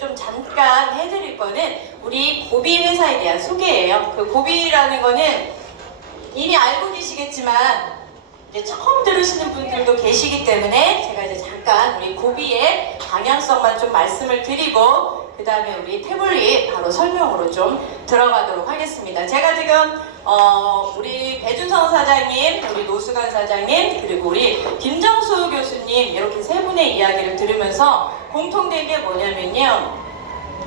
좀 잠깐 해드릴 거는 우리 고비 회사에 대한 소개예요. 그 고비라는 거는 이미 알고 계시겠지만 이제 처음 들으시는 분들도 계시기 때문에 제가 이제 잠깐 우리 고비의 방향성만 좀 말씀을 드리고 그 다음에 우리 태블릿 바로 설명으로 좀 들어가도록 하겠습니다. 제가 지금 우리 배준성 사장님, 우리 노수관 사장님, 그리고 우리 김정수 교수님 이렇게 세 분의 이야기를 들으면서 공통된 게 뭐냐면요.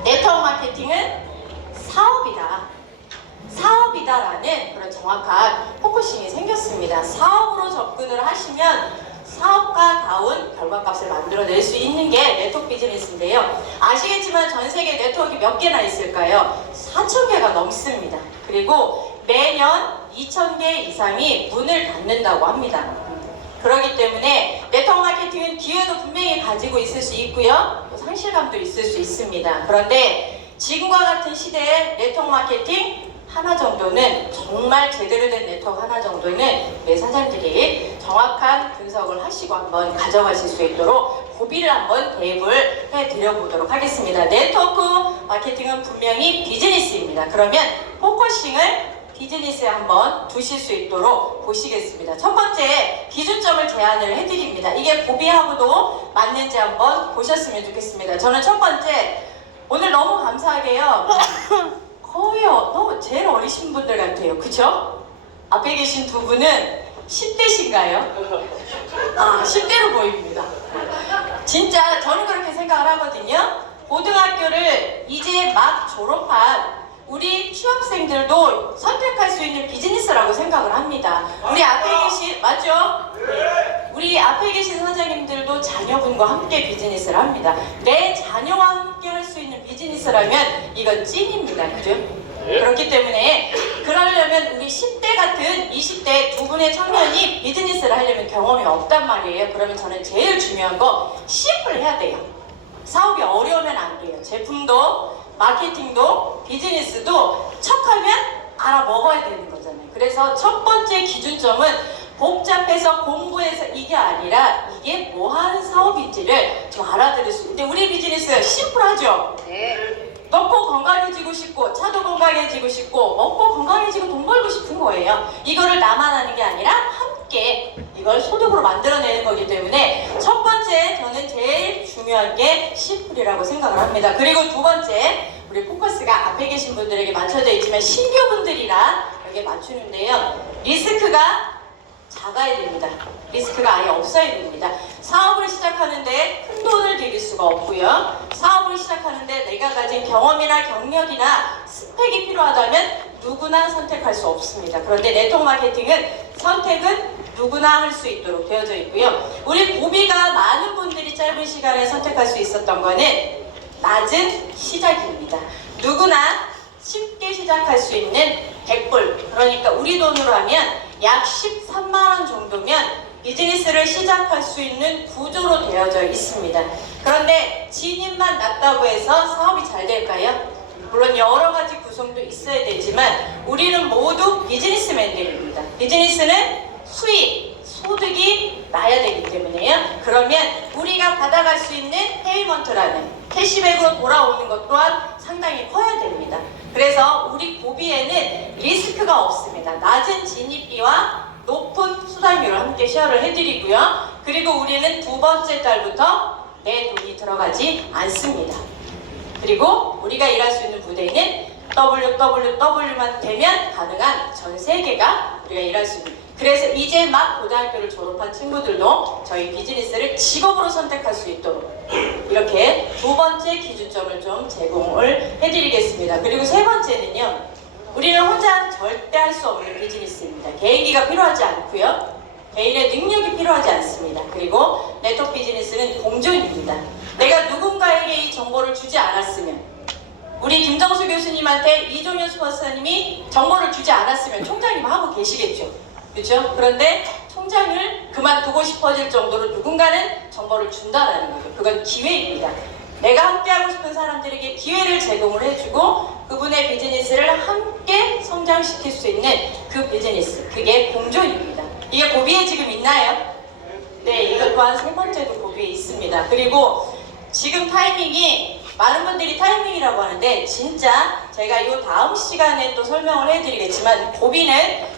네트워크 마케팅은 사업이다라는 그런 정확한 포커싱이 생겼습니다. 사업으로 접근을 하시면 사업가다운 결과값을 만들어낼 수 있는 게 네트워크 비즈니스인데요. 아시겠지만 전 세계 네트워크가 몇 개나 있을까요? 4,000개가 넘습니다. 그리고 매년 2,000개 이상이 문을 닫는다고 합니다. 그렇기 때문에 네트워크 마케팅은 기회도 분명히 가지고 있을 수 있고요. 또 상실감도 있을 수 있습니다. 그런데 지금과 같은 시대에 네트워크 마케팅 하나 정도는 정말 제대로 된 네트워크 하나 정도는 내 사장님들이 정확한 분석을 하시고 한번 가져가실 수 있도록 고비를 한번 대입을 해드려 보도록 하겠습니다. 네트워크 마케팅은 분명히 비즈니스입니다. 그러면 포커싱을 비즈니스에 한번 두실 수 있도록 보시겠습니다. 첫 번째 기준점을 제안을 해드립니다. 이게 고비하고도 맞는지 한번 보셨으면 좋겠습니다. 저는 첫 번째 오늘 너무 감사하게요. 거의 제일 어리신 분들 같아요. 그쵸? 앞에 계신 두 분은 10대신가요? 아, 10대로 보입니다. 진짜 저는 그렇게 생각을 하거든요. 고등학교를 이제 막 졸업한 우리 취업생들도 선택할 수 있는 비즈니스라고 생각을 합니다. 우리 앞에 계신, 맞죠? 우리 앞에 계신 선생님들도 자녀분과 함께 비즈니스를 합니다. 내 자녀와 함께 할 수 있는 비즈니스라면 이건 찐입니다. 그죠? 그렇기 때문에 그러려면 우리 10대 같은 20대 두 분의 청년이 비즈니스를 하려면 경험이 없단 말이에요. 그러면 저는 제일 중요한 거 시험을 해야 돼요. 사업이 어려우면 안 돼요. 제품도 마케팅도 비즈니스도 척하면 알아먹어야 되는 거잖아요. 그래서 첫 번째 기준점은 복잡해서 공부해서 이게 아니라 이게 뭐 하는 사업인지를 좀 알아들을 수 있는데 우리 비즈니스 심플하죠? 네. 먹고 건강해지고 싶고 차도 건강해지고 싶고 먹고 건강해지고 돈 벌고 싶은 거예요. 이거를 나만 하는 게 아니라 함께 이걸 소득으로 만들어내는 거기 때문에 첫 번째 저는 제일 중요한 게 심플이라고 생각을 합니다. 그리고 두 번째 우리 포커스가 앞에 계신 분들에게 맞춰져 있지만 신규분들이랑 여기에 맞추는데요. 리스크가 작아야 됩니다. 리스크가 아예 없어야 됩니다. 사업을 시작하는데 큰 돈을 들일 수가 없고요. 사업을 시작하는데 내가 가진 경험이나 경력이나 스펙이 필요하다면 누구나 선택할 수 없습니다. 그런데 네트워크 마케팅은 선택은 누구나 할 수 있도록 되어져 있고요. 우리 고비가 많은 분들이 짧은 시간에 선택할 수 있었던 거는 낮은 시작입니다. 누구나 쉽게 시작할 수 있는 100불, 그러니까 우리 돈으로 하면 약 13만 원 정도면 비즈니스를 시작할 수 있는 구조로 되어져 있습니다. 그런데 진입만 낮다고 해서 사업이 잘 될까요? 물론 여러 가지 구성도 있어야 되지만 우리는 모두 비즈니스맨들입니다. 비즈니스는 수익, 소득이 나야 되기 때문에요. 그러면 우리가 받아갈 수 있는 페이먼트라는 캐시백으로 돌아오는 것 또한 상당히 커야 됩니다. 그래서 우리 고비에는 리스크가 없습니다. 낮은 진입비와 높은 수당률을 함께 쉐어를 해드리고요. 그리고 우리는 두 번째 달부터 내 돈이 들어가지 않습니다. 그리고 우리가 일할 수 있는 부대에는 WWW만 되면 가능한 전 세계가 우리가 일할 수 있는, 그래서 이제 막 고등학교를 졸업한 친구들도 저희 비즈니스를 직업으로 선택할 수 있도록 이렇게 두 번째 기준점을 좀 제공을 해드리겠습니다. 그리고 세 번째는요, 우리는 혼자 절대 할 수 없는 비즈니스입니다. 개인기가 필요하지 않고요, 개인의 능력이 필요하지 않습니다. 그리고 네트워크 비즈니스는 공존입니다. 내가 누군가에게 이 정보를 주지 않았으면, 우리 김정수 교수님한테 이종현 스폰서님이 정보를 주지 않았으면 총장님 하고 계시겠죠. 그렇죠? 그런데 총장을 그만두고 싶어질 정도로 누군가는 정보를 준다는 거죠. 그건 기회입니다. 내가 함께하고 싶은 사람들에게 기회를 제공을 해주고 그분의 비즈니스를 함께 성장시킬 수 있는 그 비즈니스, 그게 공존입니다. 이게 고비에 지금 있나요? 네, 이것 또한 세 번째도 고비에 있습니다. 그리고 지금 타이밍이 많은 분들이 타이밍이라고 하는데 진짜 제가 이 다음 시간에 또 설명을 해드리겠지만 고비는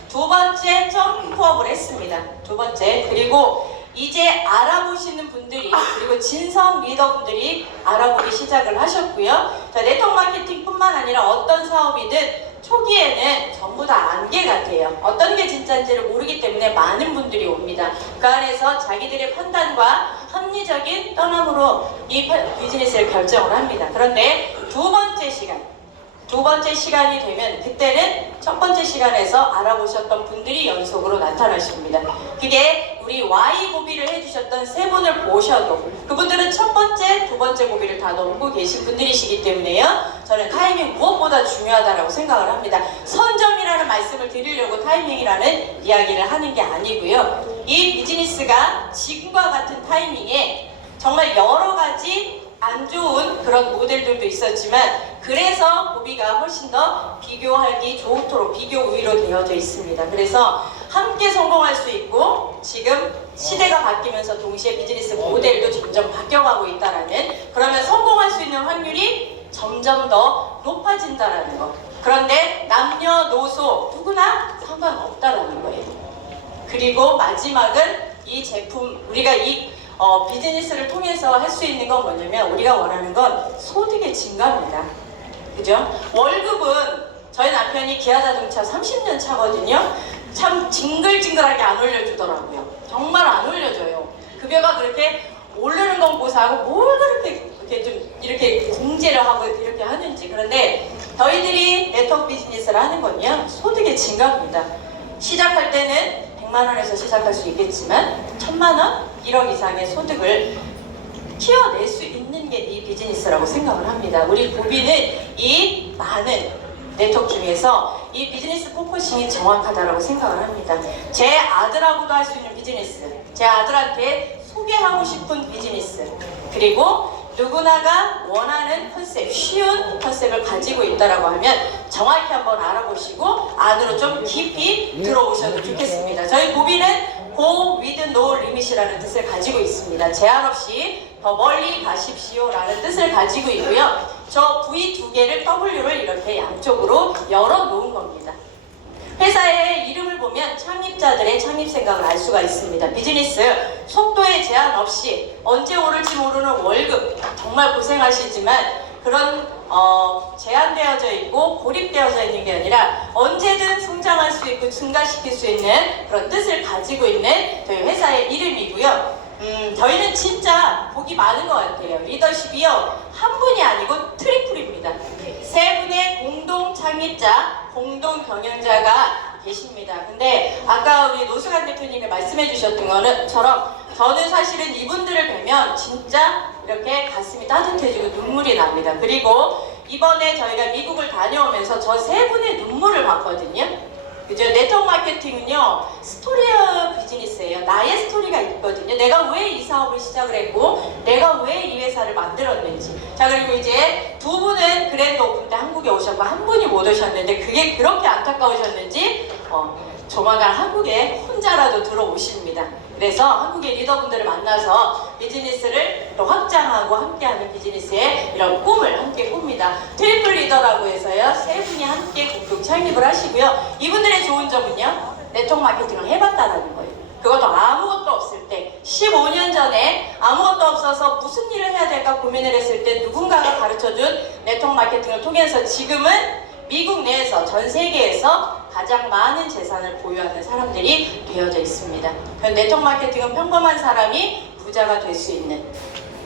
두 번째 점프업을 했습니다. 두 번째. 그리고 이제 알아보시는 분들이 그리고 진성 리더분들이 알아보기 시작을 하셨고요. 자, 네트워크 마케팅뿐만 아니라 어떤 사업이든 초기에는 전부 다 안개 같아요. 어떤 게 진짜인지를 모르기 때문에 많은 분들이 옵니다. 그 안에서 자기들의 판단과 합리적인 떠남으로 이 비즈니스를 결정을 합니다. 그런데 두 번째 시간이 되면 그때는 첫 번째 시간에서 알아보셨던 분들이 연속으로 나타나십니다. 그게 우리 Y 고비를 해주셨던 세 분을 보셔도 그분들은 첫 번째, 두 번째 고비를 다 넘고 계신 분들이시기 때문에요. 저는 타이밍 무엇보다 중요하다고 생각을 합니다. 선점이라는 말씀을 드리려고 타이밍이라는 이야기를 하는 게 아니고요. 이 비즈니스가 지금과 같은 타이밍에 정말 여러 가지 안 좋은 그런 모델들도 있었지만 그래서 고비가 훨씬 더 비교하기 좋도록 비교 우위로 되어져 있습니다. 그래서 함께 성공할 수 있고 지금 시대가 바뀌면서 동시에 비즈니스 모델도 점점 바뀌어가고 있다라는 그러면 성공할 수 있는 확률이 점점 더 높아진다라는 거. 그런데 남녀노소 누구나 상관없다라는 거예요. 그리고 마지막은 이 제품 우리가 이 비즈니스를 통해서 할 수 있는 건 뭐냐면 우리가 원하는 건 소득의 증가입니다. 그죠? 월급은 저희 남편이 기아자동차 30년 차거든요. 참 징글징글하게 안 올려주더라고요. 정말 안 올려줘요. 급여가 그렇게 오르는 건 고사하고 뭘 그렇게 이렇게 공제를 하고 이렇게 하는지. 그런데 저희들이 네트워크 비즈니스를 하는 건요 소득의 증가입니다. 시작할 때는 100만 원에서 시작할 수 있겠지만 1000만 원, 1억 이상의 소득을 키워낼 수 있는 게 이 비즈니스라고 생각을 합니다. 우리 고비는 이 많은 네트워크 중에서 이 비즈니스 포커싱이 정확하다고 생각을 합니다. 제 아들하고도 할 수 있는 비즈니스, 제 아들한테 소개하고 싶은 비즈니스, 그리고 누구나가 원하는 컨셉, 쉬운 컨셉을 가지고 있다라고 하면 정확히 한번 알아보시고 안으로 좀 깊이 들어오셔도 좋겠습니다. 저희 고비는 Go with no limit이라는 뜻을 가지고 있습니다. 제한 없이 더 멀리 가십시오 라는 뜻을 가지고 있고요. 저 V 두 개를 W를 이렇게 양쪽으로 열어 놓은 겁니다. 회사의 이름을 보면 창립자들의 창립 생각을 알 수가 있습니다. 비즈니스 속도에 제한 없이 언제 오를지 모르는 월급 정말 고생하시지만 그런 제한되어져 있고 고립되어져 있는 게 아니라 언제든 성장할 수 있고 증가시킬 수 있는 그런 뜻을 가지고 있는 저희 회사의 이름이고요. 저희는 진짜 복이 많은 것 같아요. 리더십이요 한 분이 아니고 트리플입니다. 세 분의 공동 창립자, 공동 경영자가 계십니다. 근데 아까 우리 노수관 대표님이 말씀해 주셨던 것처럼 저는 사실은 이분들을 뵈면 진짜 이렇게 가슴이 따뜻해지고 눈물이 납니다. 그리고 이번에 저희가 미국을 다녀오면서 저 세 분의 눈물을 봤거든요. 그죠? 네트워크 마케팅은요 스토리어 비즈니스예요. 나의 스토리가 있거든요. 내가 왜 이 사업을 시작을 했고 내가 왜 이 회사를 만들었는지. 자, 그리고 이제 두 분은 그랜드 오픈 때 한국에 오셨고 한 분이 못 오셨는데 그게 그렇게 안타까우셨는지 조만간 한국에 혼자라도 들어오십니다. 그래서 한국의 리더분들을 만나서 비즈니스를 또 확장하고 함께하는 비즈니스의 이런 꿈을 함께 꿉니다. 트리플 리더라고 해서요 세 분이 함께 공동 창립을 하시고요. 이분들의 좋은 점은요 네트워크 마케팅을 해봤다는 거예요. 그것도 아무것도 없을 때 15년 전에 아무것도 없어서 무슨 일을 해야 될까 고민을 했을 때 누군가가 가르쳐준 네트워크 마케팅을 통해서 지금은 미국 내에서 전 세계에서 가장 많은 재산을 보유하는 사람들이 되어져 있습니다. 네트워크 마케팅은 평범한 사람이 부자가 될 수 있는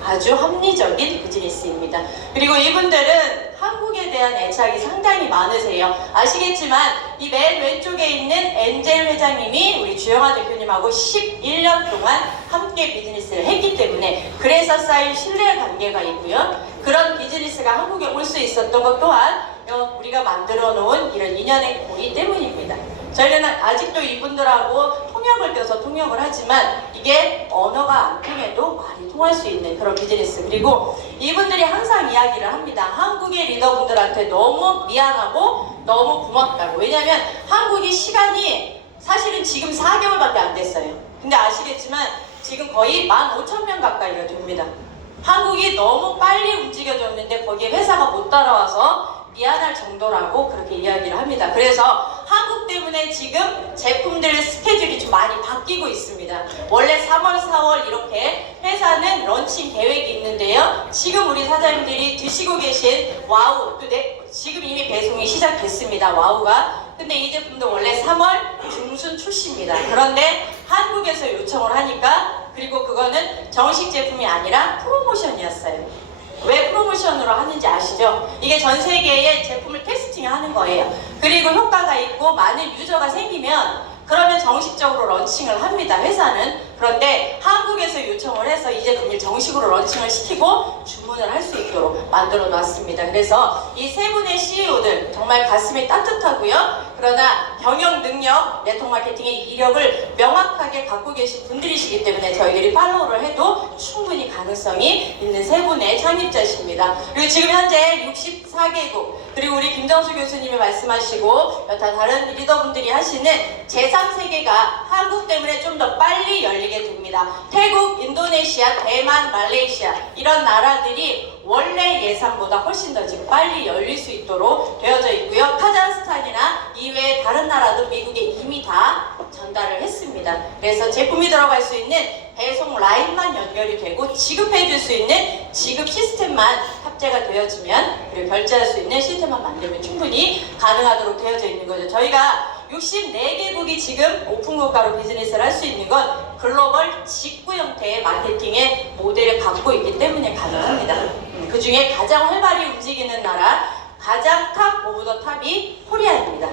아주 합리적인 비즈니스입니다. 그리고 이분들은 한국에 대한 애착이 상당히 많으세요. 아시겠지만 이 맨 왼쪽에 있는 엔젤 회장님이 우리 주영아 대표님하고 11년 동안 함께 비즈니스를 했기 때문에 그래서 쌓인 신뢰 관계가 있고요. 그런 비즈니스가 한국에 올 수 있었던 것 또한 우리가 만들어 놓은 이런 인연의 고리 때문입니다. 저희는 아직도 이분들하고 통역을 껴서 통역을 하지만 이게 언어가 안 통해도 말이 통할 수 있는 그런 비즈니스. 그리고 이분들이 항상 이야기를 합니다. 한국의 리더분들한테 너무 미안하고 너무 고맙다고. 왜냐하면 한국이 시간이 사실은 지금 4개월밖에 안 됐어요. 근데 아시겠지만 지금 거의 15,000명 가까이가 됩니다. 한국이 너무 빨리 움직여줬는데 거기에 회사가 못 따라와서 미안할 정도라고 그렇게 이야기를 합니다. 그래서 한국 때문에 지금 제품들 스케줄이 좀 많이 바뀌고 있습니다. 원래 3월, 4월 이렇게 회사는 런칭 계획이 있는데요. 지금 우리 사장님들이 드시고 계신 와우, 지금 이미 배송이 시작됐습니다. 와우가. 근데 이 제품도 원래 3월 중순 출시입니다. 그런데 한국에서 요청을 하니까, 그리고 그거는 정식 제품이 아니라 프로모션이었어요. 왜 프로모션으로 하는지 아시죠? 이게 전 세계에 제품을 테스팅하는 거예요. 그리고 효과가 있고 많은 유저가 생기면 그러면 정식적으로 런칭을 합니다, 회사는. 그런데 한국에서 요청을 해서 이 제품을 정식으로 런칭을 시키고 주문을 할 수 있도록 만들어 놨습니다. 그래서 이 세 분의 CEO들 정말 가슴이 따뜻하고요. 그러나 경영 능력, 네트워크 마케팅의 이력을 명확하게 갖고 계신 분들이시기 때문에 저희들이 팔로우를 해도 충분히 가능성이 있는 세 분의 창립자십니다. 그리고 지금 현재 64개국, 그리고 우리 김정수 교수님이 말씀하시고 여타 다른 리더분들이 하시는 제3세계가 한국 때문에 좀 더 빨리 열리게 됩니다. 태국, 인도네시아, 대만, 말레이시아 이런 나라들이 원래 예상보다 훨씬 더 지금 빨리 열릴 수 있도록 되어져 있고요. 카자흐스탄이나 이외의 다른 나라도 미국에 이미 다 전달을 했습니다. 그래서 제품이 들어갈 수 있는 배송 라인만 연결이 되고 지급해 줄 수 있는 지급 시스템만 탑재가 되어지면, 그리고 결제할 수 있는 시스템만 만들면 충분히 가능하도록 되어져 있는 거죠. 저희가 64개국이 지금 오픈 국가로 비즈니스를 할 수 있는 건 글로벌 직구 형태의 마케팅의 모델을 갖고 있기 때문에 가능합니다. 그 중에 가장 활발히 움직이는 나라, 가장 탑 오브 더 탑이 코리아입니다.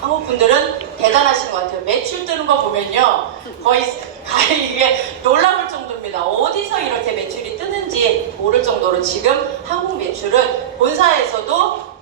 한국 분들은 대단하신 것 같아요. 매출 뜨는 거 보면요, 거의 이게 놀라울 정도입니다. 어디서 이렇게 매출이 뜨는지 모를 정도로 지금 한국 매출은 본사에서도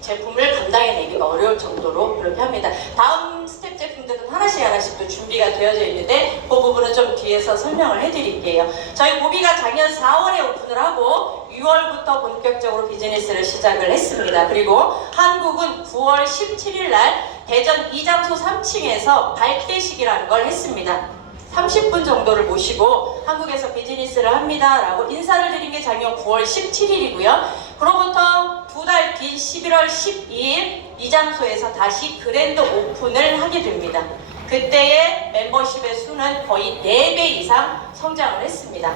제품을 감당해내기가 어려울 정도로 그렇게 합니다. 다음 스텝 제품들은 하나씩 또 준비가 되어져 있는데 그 부분은 좀 뒤에서 설명을 해드릴게요. 저희 보비가 작년 4월에 오픈을 하고 6월부터 본격적으로 비즈니스를 시작을 했습니다. 그리고 한국은 9월 17일 날 대전 이장소 3층에서 발대식이라는 걸 했습니다. 30분 정도를 모시고 한국에서 비즈니스를 합니다 라고 인사를 드린 게 작년 9월 17일이고요. 그로부터 두 달 뒤인 11월 12일 이 장소에서 다시 그랜드 오픈을 하게 됩니다. 그때의 멤버십의 수는 거의 4배 이상 성장을 했습니다.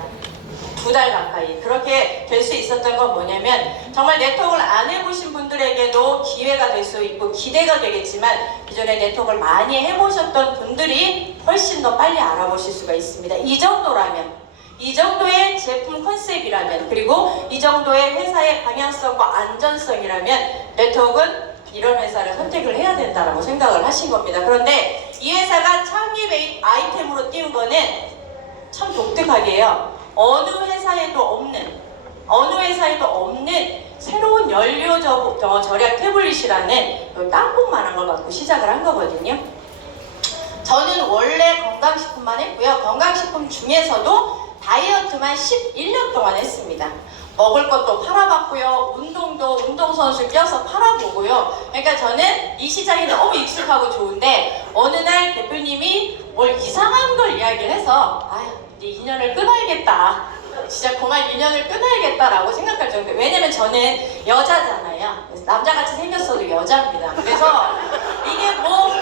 2달 가까이. 그렇게 될 수 있었던 건 뭐냐면, 정말 네트워크를 안 해보신 분들에게도 기회가 될 수 있고 기대가 되겠지만, 기존에 네트워크를 많이 해보셨던 분들이 훨씬 더 빨리 알아보실 수가 있습니다. 이 정도라면, 이 정도의 제품 컨셉이라면, 그리고 이 정도의 회사의 방향성과 안전성이라면 네트워크는 이런 회사를 선택을 해야 된다고 생각을 하신 겁니다. 그런데 이 회사가 창립 아이템으로 띄운 거는 참 독특하게요. 어느 회사에도 없는 새로운 연료 절약 태블릿이라는 땅콩만한 걸 갖고 시작을 한 거거든요. 저는 원래 건강식품만 했고요. 건강식품 중에서도 다이어트만 11년 동안 했습니다. 먹을 것도 팔아봤고요. 운동도 운동선수 껴서 팔아보고요. 그러니까 저는 이 시장이 너무 익숙하고 좋은데, 어느 날 대표님이 뭘 이상한 걸 이야기를 해서 이제 인연을 끊어야겠다. 진짜 그만 인연을 끊어야겠다라고 생각할 정도. 왜냐면 저는 여자잖아요. 남자같이 생겼어도 여자입니다. 그래서 이게 뭐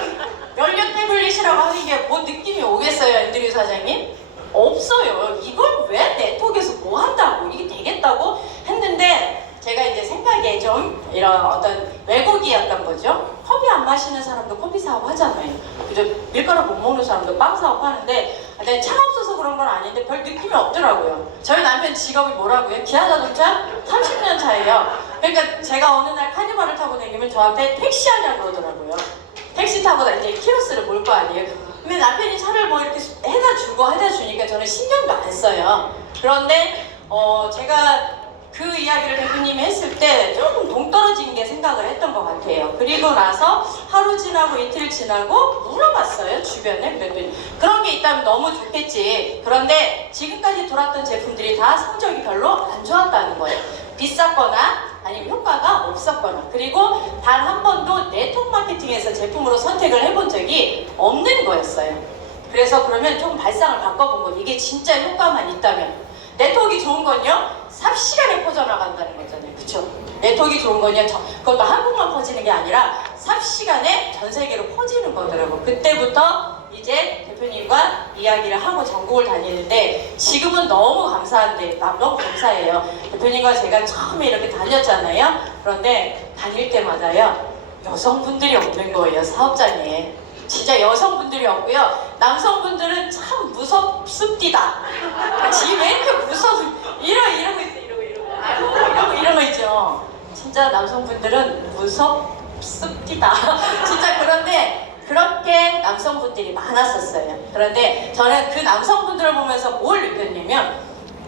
연료 태블릿이라고 하는 게 뭐 느낌이 오겠어요, 앤드류 사장님? 없어요. 이걸 왜 네트워크에서 뭐 한다고, 이게 되겠다고 했는데, 제가 이제 생각에 좀 이런 어떤 왜곡이었던 거죠. 커피 안 마시는 사람도 커피 사업 하잖아요. 그죠? 밀가루 못 먹는 사람도 빵 사업 하는데, 내가 차가 없어서 그런 건 아닌데 별 느낌이 없더라고요. 저희 남편 직업이 뭐라고요? 기아자동차 30년 차예요. 그러니까 제가 어느 날 카니발을 타고 다니면 저한테 택시 하냐고 그러더라고요. 택시 타고 이제 키로수를 볼 거 아니에요. 근데 남편이 차를 뭐 이렇게 해다 주니까 저는 신경도 안 써요. 그런데 제가 그 이야기를 대표님이 했을 때 조금 동떨어진 게 생각을 했던 것 같아요. 그리고 나서 하루 지나고 이틀 지나고 물어봤어요, 주변에. 그랬더니 그런 게 있다면 너무 좋겠지. 그런데 지금까지 돌았던 제품들이 다 성적이 별로 안 좋았다는 거예요. 비쌌거나 아니면 효과가 없었거나, 그리고 단 한 번도 네트워크 마케팅에서 제품으로 선택을 해본 적이 없는 거였어요. 그래서 그러면 좀 발상을 바꿔본 거예요. 이게 진짜 효과만 있다면, 네트워크가 좋은 건요, 삽시간에 퍼져나간다는 거잖아요. 그쵸? 네트워크가 좋은 건요, 그것도 한국만 퍼지는 게 아니라 삽시간에 전 세계로 퍼지는 거더라고요. 그때부터 이제 대표님과 이야기를 하고 전국을 다니는데, 지금은 너무 감사한데, 너무 감사해요. 대표님과 제가 처음에 이렇게 다녔잖아요. 그런데 다닐 때마다요, 여성분들이 없는 거예요, 사업장에. 진짜 여성분들이 없고요, 남성분들은 참 무섭습디다. 지금 왜 이렇게 이러고 있어, 이런 거 있죠. 진짜 남성분들은 무섭습디다. 진짜. 그런데 그렇게 남성분들이 많았었어요. 그런데 저는 그 남성분들을 보면서 뭘 느꼈냐면,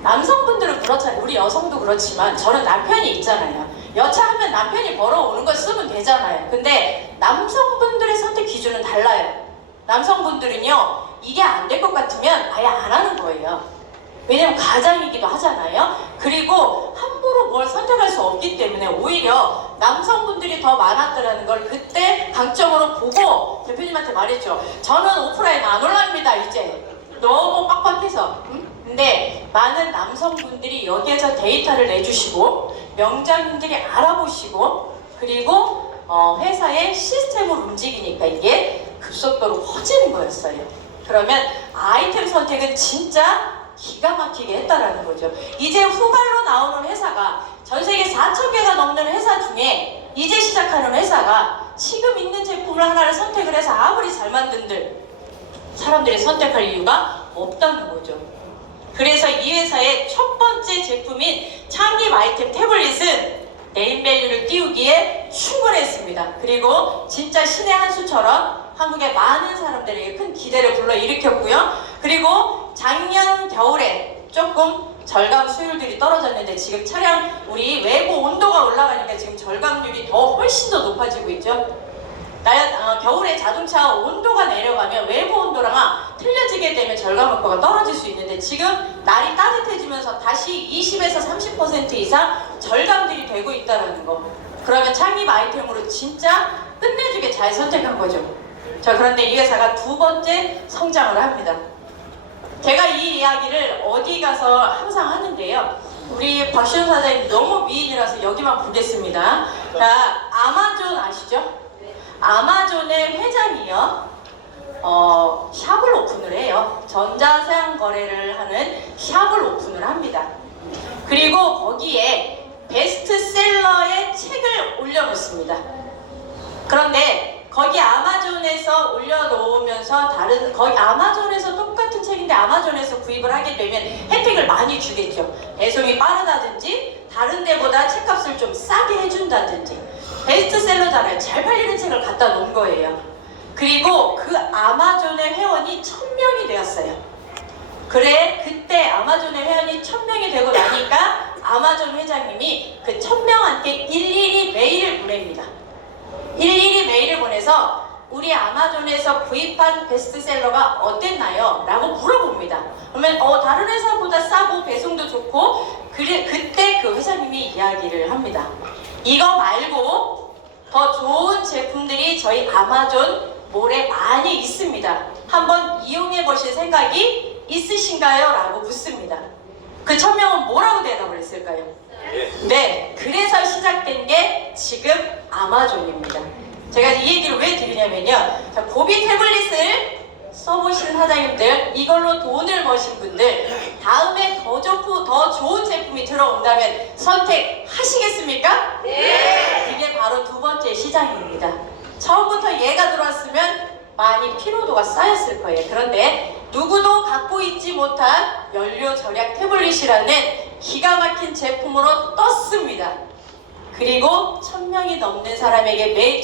남성분들은 그렇잖아요. 우리 여성도 그렇지만 저는 남편이 있잖아요. 여차하면 남편이 벌어오는 걸 쓰면 되잖아요. 근데 남성분들의 선택 기준은 달라요. 남성분들은요, 이게 안 될 것 같으면 아예 안 하는 거예요. 왜냐면 가장이기도 하잖아요. 그리고 함부로 뭘 선택할 수 없기 때문에 오히려 남성분들이 더 많았더라는 걸 그때 강점으로 보고 대표님한테 말했죠. 저는 오프라인 안 올랍니다, 이제. 너무 빡빡해서. 근데 많은 남성분들이 여기에서 데이터를 내주시고, 명장님들이 알아보시고, 그리고 회사의 시스템을 움직이니까 이게 급속도로 퍼지는 거였어요. 그러면 아이템 선택은 진짜 기가 막히게 했다라는 거죠. 이제 후발로 나오는 회사가, 전 세계 4,000개가 넘는 회사 중에 이제 시작하는 회사가 지금 있는 제품을 하나를 선택을 해서 아무리 잘 만든들 사람들이 선택할 이유가 없다는 거죠. 그래서 이 회사의 첫 번째 제품인 창립 아이템 태블릿은 네임밸류를 띄우기에 충분했습니다. 그리고 진짜 신의 한 수처럼 한국의 많은 사람들에게 큰 기대를 불러일으켰고요. 그리고 작년 겨울에 조금 절감 수율들이 떨어졌는데, 지금 차량 우리 외부 온도가 올라가니까 지금 절감률이 훨씬 더 높아지고 있죠. 겨울에 자동차 온도가 내려가면 외부 온도랑 틀려지게 되면 절감 효과가 떨어질 수 있는데, 지금 날이 따뜻해지면서 다시 20에서 30% 이상 절감들이 되고 있다는 거. 그러면 창립 아이템으로 진짜 끝내주게 잘 선택한 거죠. 자, 그런데 이 회사가 두 번째 성장을 합니다. 제가 이 이야기를 어디 가서 항상 하는데요, 우리 박시훈 사장님 너무 미인이라서 여기만 보겠습니다. 자, 아마존 아시죠? 아마존의 회장이요, 샵을 오픈을 해요. 전자상 거래를 하는 샵을 오픈을 합니다. 그리고 거기에 베스트셀러의 책을 올려놓습니다. 그런데 거기 아마존에서 올려놓으면서 거기 아마존에서 똑같은 책인데 아마존에서 구입을 하게 되면 혜택을 많이 주겠죠. 배송이 빠르다든지 다른 데보다 책값을 좀 싸게 해준다든지. 베스트셀러잖아요. 잘 팔리는 책을 갖다 놓은 거예요. 그리고 그 아마존의 회원이 1000명이 되었어요. 그때 아마존의 회원이 1000명이 되고 나니까 아마존 회장님이 그 1000명한테 일일이 메일을 보냅니다. 일일이 메일을 보내서 우리 아마존에서 구입한 베스트셀러가 어땠나요? 라고 물어봅니다. 그러면 다른 회사보다 싸고 배송도 좋고, 그때 그 회장님이 이야기를 합니다. 이거 말고 더 좋은 제품들이 저희 아마존 몰에 많이 있습니다. 한번 이용해 보실 생각이 있으신가요? 라고 묻습니다. 그 1000명은 뭐라고 대답을 했을까요? 네, 그래서 시작된 게 지금 아마존입니다. 제가 이 얘기를 왜 드리냐면요, 고비 태블릿을 써보신 사장님들, 이걸로 돈을 버신 분들, 다음에 더 좋은 제품이 들어온다면 선택하시겠습니까? 네! 이게 바로 두 번째 시장입니다. 처음부터 얘가 들어왔으면 많이 피로도가 쌓였을 거예요. 그런데 누구도 갖고 있지 못한 연료 절약 태블릿이라는 기가 막힌 제품으로 떴습니다. 그리고 1000명이 넘는 사람에게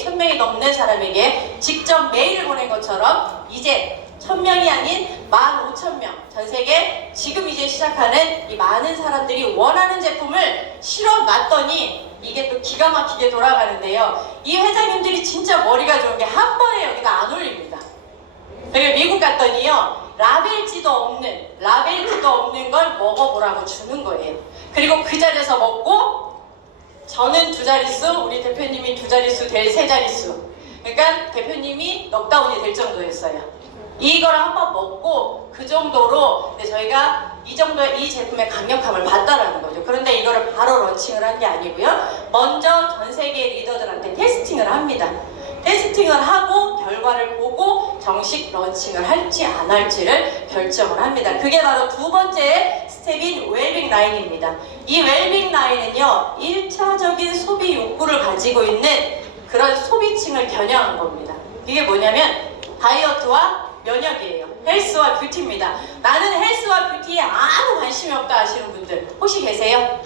직접 메일을 보낸 것처럼 이제 1000명이 아닌 15,000명, 전 세계 지금 이제 시작하는 이 많은 사람들이 원하는 제품을 실어놨더니 이게 또 기가 막히게 돌아가는데요. 이 회장님들이 진짜 머리가 좋은 게 한 번에 여기다 안 올립니다. 그리고 미국 갔더니요, 라벨지도 없는 걸 먹어보라고 주는 거예요. 그리고 그 자리에서 먹고, 저는 2자릿수, 우리 대표님이 2자릿수, 세 자릿수. 그러니까 대표님이 넉다운이 될 정도였어요. 이걸 한번 먹고 그 정도로 저희가 이 정도의 이 제품의 강력함을 봤다라는 거죠. 그런데 이거를 바로 런칭을 한 게 아니고요. 먼저 전 세계 리더들한테 테스팅을 합니다. 테스팅을 하고 결과를 보고 정식 런칭을 할지 안 할지를 결정을 합니다. 그게 바로 두 번째 스텝인 웰빙 라인입니다. 이 웰빙 라인은요, 1차적인 소비 욕구를 가지고 있는 그런 소비층을 겨냥한 겁니다. 이게 뭐냐면 다이어트와 면역이에요. 헬스와 뷰티입니다. 나는 헬스와 뷰티에 아무 관심이 없다 하시는 분들 혹시 계세요?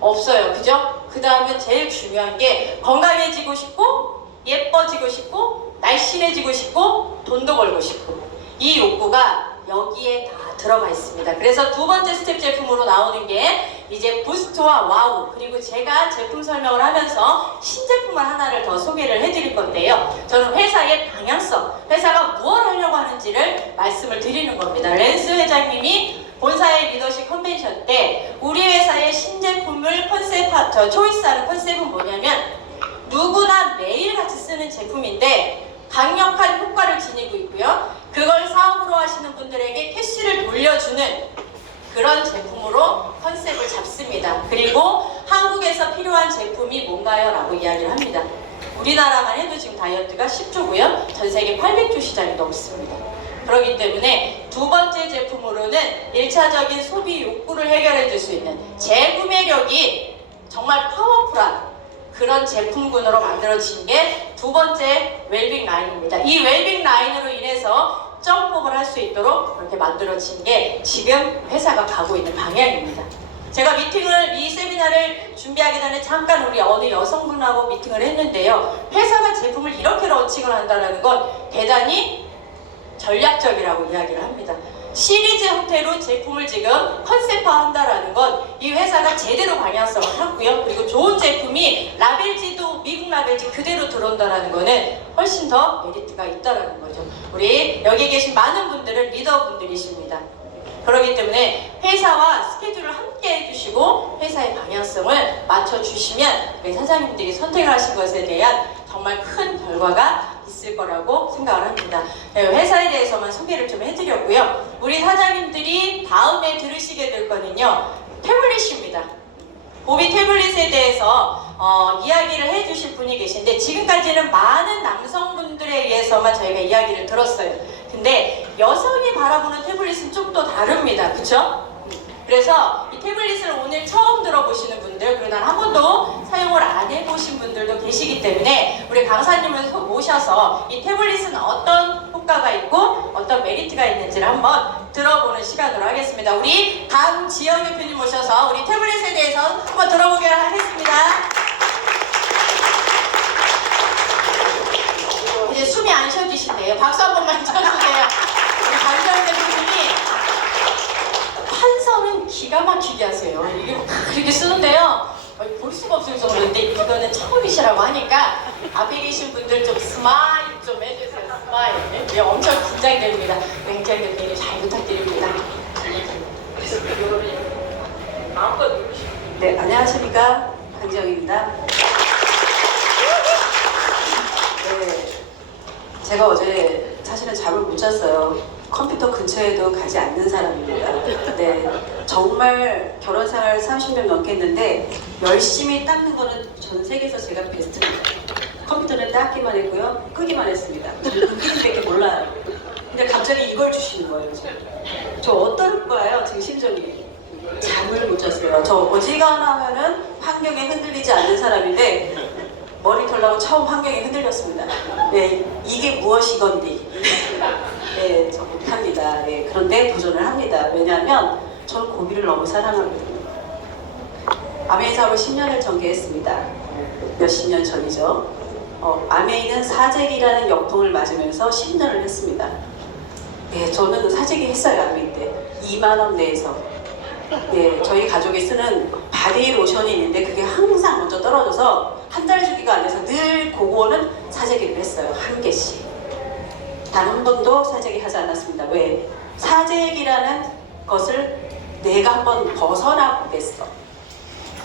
없어요. 그죠? 그 다음은 제일 중요한 게 건강해지고 싶고 예뻐지고 싶고 날씬해지고 싶고 돈도 벌고 싶고 이 욕구가 여기에 다 들어가 있습니다. 그래서 두 번째 스텝 제품으로 나오는 게 이제 부스트와 와우, 그리고 제가 제품 설명을 하면서 신제품을 하나를 더 소개를 해드릴 건데요. 저는 회사의 방향성, 회사가 무엇을 하려고 하는지를 말씀을 드리는 겁니다. 랜스 회장님이 본사의 리더십 컨벤션 때 우리 회사의 신제품을 초이스하는 컨셉은 뭐냐면 누구나 매일같이 쓰는 제품인데 강력한 효과를 지니고 있고요. 그걸 사업으로 하시는 분들에게 캐시를 돌려주는 그런 제품으로 컨셉을 잡습니다. 그리고 한국에서 필요한 제품이 뭔가요? 라고 이야기를 합니다. 우리나라만 해도 지금 다이어트가 10조고요. 전 세계 800조 시장이 넘습니다. 그렇기 때문에 두 번째 제품으로는 1차적인 소비 욕구를 해결해 줄 수 있는 재구매력이 정말 파워풀한 그런 제품군으로 만들어진 게 두 번째 웰빙 라인입니다. 이 웰빙 라인으로 인해서 점프업을 할 수 있도록 그렇게 만들어진 게 지금 회사가 가고 있는 방향입니다. 제가 이 세미나를 준비하기 전에 잠깐 우리 어느 여성분하고 미팅을 했는데요. 회사가 제품을 이렇게 런칭을 한다는 건 대단히 전략적이라고 이야기를 합니다. 시리즈 형태로 제품을 지금 컨셉화한다라는 건 이 회사가 제대로 방향성을 하고요. 그리고 좋은 제품이 라벨지도 미국 라벨지 그대로 들어온다라는 거는 훨씬 더 메리트가 있다라는 거죠. 우리 여기 계신 많은 분들은 리더분들이십니다. 그렇기 때문에 회사와 스케줄을 함께 해주시고 회사의 방향성을 맞춰주시면 우리 사장님들이 선택을 하신 것에 대한 정말 큰 결과가 있을 거라고 생각을 합니다. 회사에 대해서만 소개를 좀 해드렸고요. 우리 사장님들이 다음에 들으시게 될 거는요. 태블릿입니다. 보비 태블릿에 대해서 이야기를 해주실 분이 계신데 지금까지는 많은 남성분들에 의해서만 저희가 이야기를 들었어요. 근데 여성이 바라보는 태블릿은 좀 또 다릅니다. 그쵸? 그래서 이 태블릿을 오늘 처음 들어보시는 분들, 그리고 난 한 번도 사용을 안 해보신 분들도 계시기 때문에 우리 강사님을 모셔서 이 태블릿은 어떤 효과가 있고 어떤 메리트가 있는지를 한번 들어보는 시간으로 하겠습니다. 우리 강지영 대표님 모셔서 우리 태블릿에 대해서 한번 들어보게 하겠습니다. 이제 숨이 안 쉬어지신대요. 박수 한 번만 쳐주세요. 우리 강지영 대표님이 판서는 기가 막히게 하세요. 이게 그렇게 쓰는데요. 볼 수가 없을 정도인데 이거는 처음이시라고 하니까 앞에 계신 분들 좀 스마일 좀 해주세요. 스마일. 네, 엄청 긴장됩니다. 굉장히 대표님 잘 부탁드립니다. 마음껏 누르시고. 네, 안녕하십니까. 강지영입니다. 네, 제가 어제 사실은 잠을 못 잤어요. 컴퓨터 근처에도 가지 않는 사람입니다. 네, 정말 결혼 생활 30년 넘게 했는데 열심히 닦는 거는 전 세계에서 제가 베스트입니다. 컴퓨터는 닦기만 했고요, 끄기만 했습니다. 끄기는 밖에 몰라요. 근데 갑자기 이걸 주시는 거예요. 저 어떨까요? 지금 심정이. 잠을 못 잤어요. 저 어지간하면은 환경에 흔들리지 않는 사람인데 머리 털라고 처음 환경에 흔들렸습니다. 네, 이게 무엇이건디. 네, 저 못합니다. 네, 그런데 도전을 합니다. 왜냐하면 저는 고기를 너무 사랑하거든요. 아메이 사업을 10년을 전개했습니다. 몇십 년 전이죠. 아메이는 사재기라는 역풍을 맞으면서 10년을 했습니다. 네, 저는 사재기 했어요. 아메이 때 2만 원 내에서. 네, 저희 가족이 쓰는 바디 로션이 있는데 그게 항상 먼저 떨어져서 한 달 주기가 안 돼서 늘 그거는 사재기를 했어요. 한 개씩. 단 한 번도 사재기 하지 않았습니다. 왜? 사재기라는 것을 내가 한번 벗어나 보겠어.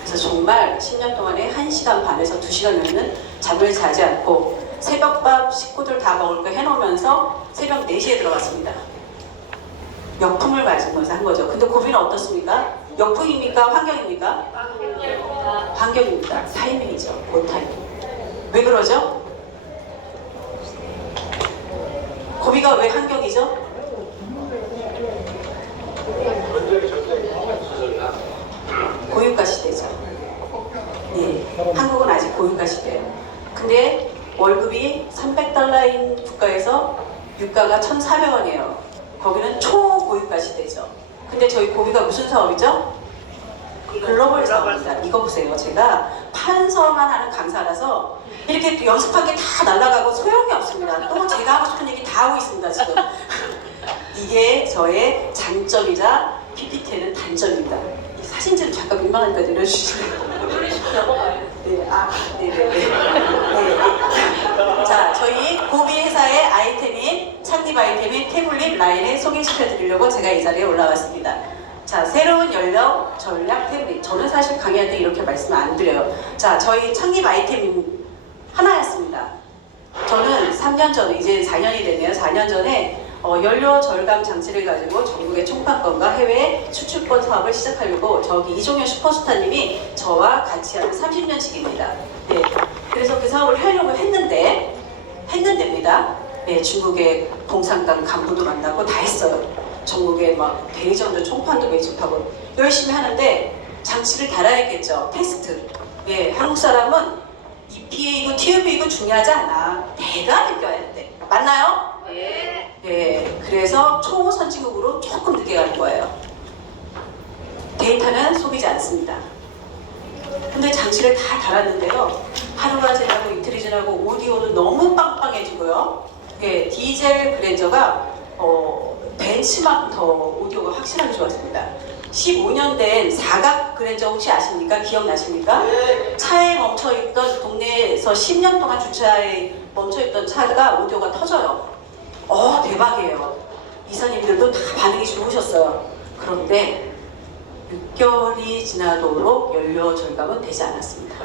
그래서 정말 10년 동안에 1시간 반에서 2시간이면 잠을 자지 않고 새벽밥 식구들 다 먹을 거 해놓으면서 새벽 4시에 들어갔습니다. 역풍을 맞으면서 한 거죠. 근데 고비는 어떻습니까? 역풍입니까? 환경입니까? 환경입니다. 타이밍이죠. 본 타이밍. 왜 그러죠? 고비가 왜 환경이죠? 고유가 시대죠. 예, 한국은 아직 고유가 시대예요. 근데 월급이 300달러인 국가에서 유가가 1,400원이에요. 거기는 초고유가 시대죠. 근데 저희 고비가 무슨 사업이죠? 글로벌 사업입니다. 이거 보세요. 제가 판서만 하는 강사라서 이렇게 연습한 게 다 날아가고 소용이 없습니다. 또 제가 하고 싶은 얘기 다 하고 있습니다, 지금. 이게 저의 장점이자 PPT에는 단점입니다. 이 사진들은 잠깐 민망하니까 내려주시면. 네, 네네네. 네. 자, 저희 고비 회사의 아이템인, 창립 아이템인 태블릿 라인을 소개시켜 드리려고 제가 이 자리에 올라왔습니다. 자, 새로운 연령 전략 태블릿. 저는 사실 강의할 때 이렇게 말씀 안 드려요. 자, 저희 창립 아이템 하나였습니다. 저는 3년 전에, 이제 4년이 됐네요. 4년 전에 연료 절감 장치를 가지고 전국의 총파권과 해외 수출권 사업을 시작하려고 저기 이종현 슈퍼스타님이 저와 같이 하는 30년씩입니다. 네. 그래서 그 사업을 하려고 했는데입니다. 네, 중국의 봉산강 간부도 만나고 다 했어요. 전국에 막 대리점도 총판도 매집하고 열심히 하는데 장치를 달아야겠죠. 테스트. 예, 한국 사람은 EPA이고 TUV이고 중요하지 않아. 내가 느껴야 돼. 맞나요? 네. 네. 그래서 초선진국으로 조금 늦게 가는 거예요. 데이터는 속이지 않습니다. 근데 장치를 다 달았는데요. 하루가 지나고 이틀이 지나고 오디오도 너무 빵빵해지고요. 예, 디젤 그랜저가 벤츠만큼 더 오디오가 확실하게 좋았습니다. 15년 된 사각 그랜저 혹시 아십니까? 기억나십니까? 네. 차에 멈춰있던 동네에서 10년 동안 주차에 멈춰있던 차가 오디오가 터져요. 대박이에요. 이사님들도 다 반응이 좋으셨어요. 그런데 6개월이 지나도록 연료 절감은 되지 않았습니다.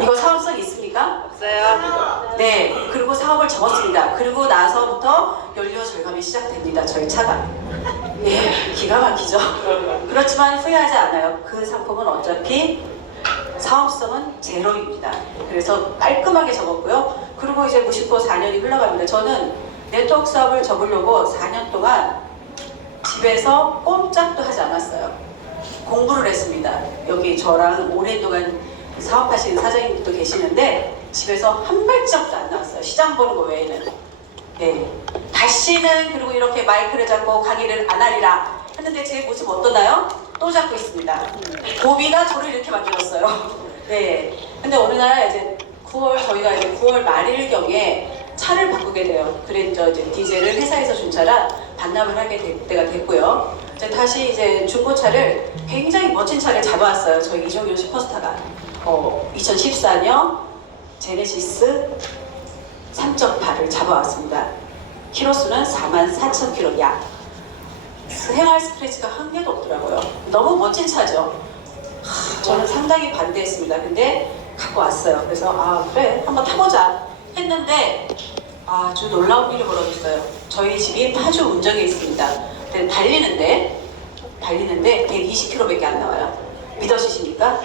이거 사업성 있습니까? 없어요. 네, 그리고 사업을 접었습니다. 그리고 나서부터 연료 절감이 시작됩니다. 저희 차가. 예, 기가 막히죠. 그렇지만 후회하지 않아요. 그 상품은 어차피 사업성은 제로입니다. 그래서 깔끔하게 접었고요. 그리고 이제 무심코 4년이 흘러갑니다. 저는 네트워크 사업을 접으려고 4년 동안 집에서 꼼짝도 하지 않았어요. 공부를 했습니다. 여기 저랑 오랜 동안 사업하시는 사장님도 계시는데 집에서 한 발짝도 안 나왔어요. 시장 보는 거 외에는. 네. 다시는 그리고 이렇게 마이크를 잡고 강의를 안 하리라 했는데 제 모습 어떠나요? 또 잡고 있습니다. 고비가 저를 이렇게 만들었어요. 네. 근데 어느 날 이제 저희가 이제 9월 말일경에 차를 바꾸게 돼요. 그랜저 이제 디젤을 회사에서 준 차라 반납을 하게 될 때가 됐고요. 이제 다시 이제 중고차를 굉장히 멋진 차를 잡아왔어요. 저희 이종현 슈퍼스타가 2014년 제네시스 3.8을 잡아왔습니다. 키로수는 44,000km. 약. 생활 스크래치가 한 개도 없더라고요. 너무 멋진 차죠. 저는 상당히 반대했습니다. 근데 갖고 왔어요. 그래서 그래 한번 타보자 했는데 아주 놀라운 일이 벌어졌어요. 저희 집이 파주 운정에 있습니다. 근데 달리는데 120km밖에 안 나와요. 믿어지십니까?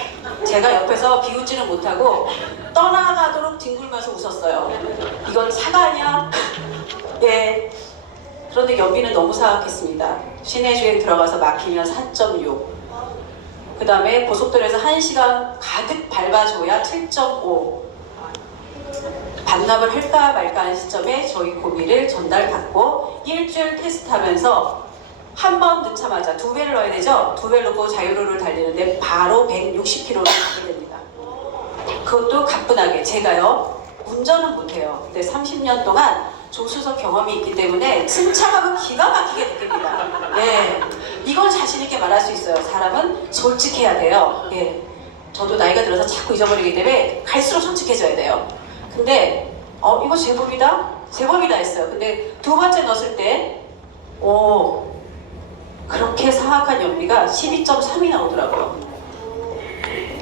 제가 옆에서 비웃지는 못하고 떠나가도록 뒹굴면서 웃었어요. 이건 사과냐? 예. 그런데 연비는 너무 사악했습니다. 시내 주행 들어가서 막히면 4.6. 그 다음에 고속도로에서 1시간 가득 밟아줘야 7.5. 반납을 할까 말까 하는 시점에 저희 고비를 전달받고 일주일 테스트하면서 한 번 넣자마자 2배를 넣어야 되죠? 2배를 넣고 자유로를 달리는데 바로 160km를 가게 됩니다. 그것도 가뿐하게. 제가요 운전은 못해요. 근데 30년 동안 조수석 경험이 있기 때문에 승차감은 기가 막히게 느낍니다. 예, 이건 자신 있게 말할 수 있어요. 사람은 솔직해야 돼요. 예, 저도 나이가 들어서 자꾸 잊어버리기 때문에 갈수록 솔직해져야 돼요. 근데 이거 제법이다 했어요. 근데 두 번째 넣었을 때 그렇게 사악한 연비가 12.3이 나오더라고요.